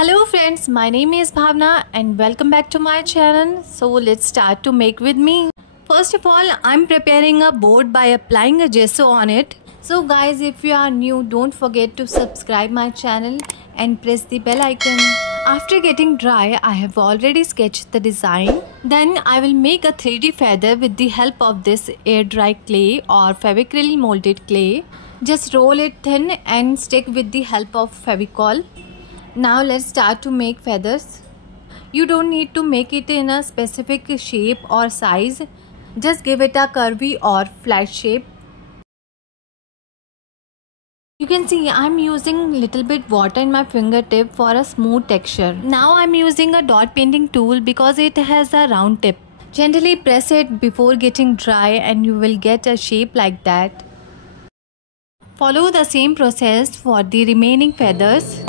Hello friends, my name is Bhavna and welcome back to my channel. So let's start to make with me. First of all, I'm preparing a board by applying a gesso on it. So guys, if you are new, don't forget to subscribe my channel and press the bell icon. After getting dry, I have already sketched the design. Then I will make a 3D feather with the help of this air dry clay or Fevicryl molded clay. Just roll it thin and stick with the help of Fevicryl. Now let's start to make feathers. You don't need to make it in a specific shape or size. Just give it a curvy or flat shape. You can see I'm using little bit water in my fingertip for a smooth texture. Now I'm using a dot painting tool because it has a round tip. Gently press it before getting dry and you will get a shape like that. Follow the same process for the remaining feathers.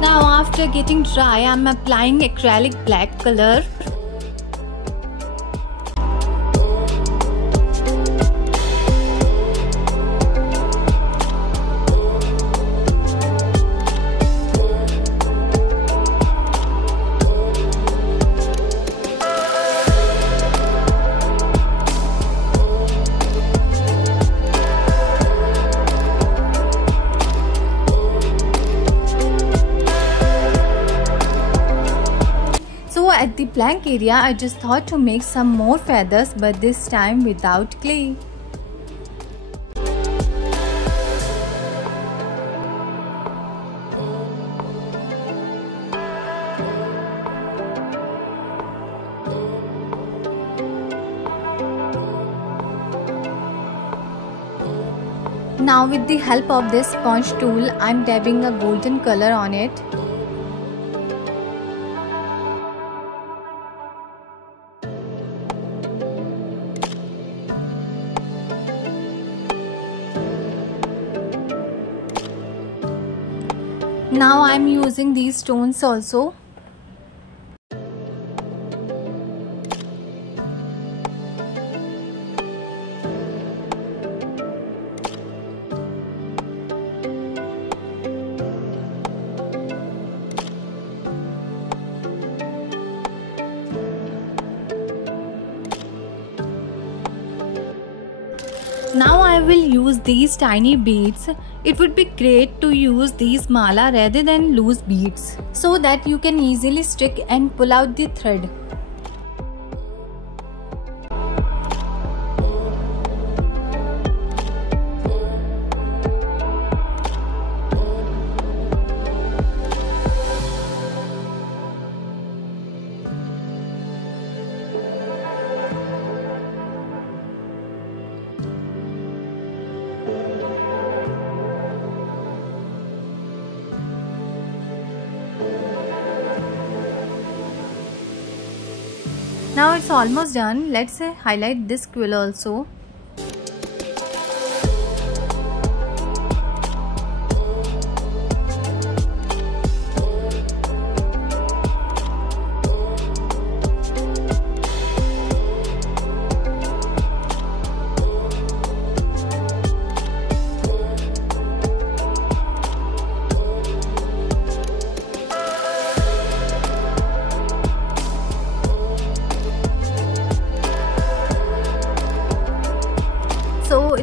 Now after getting dry, I am applying acrylic black color. At the blank area, I just thought to make some more feathers, but this time without clay. Now with the help of this sponge tool, I'm dabbing a golden color on it. Now I am using these stones also. Now I will use these tiny beads. It would be great to use these mala rather than loose beads so that you can easily stick and pull out the thread. Now it's almost done. Let's highlight this quill also.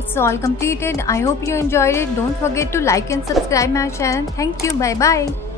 it's all completed. I hope you enjoyed it. Don't forget to like and subscribe my channel. Thank you. Bye bye.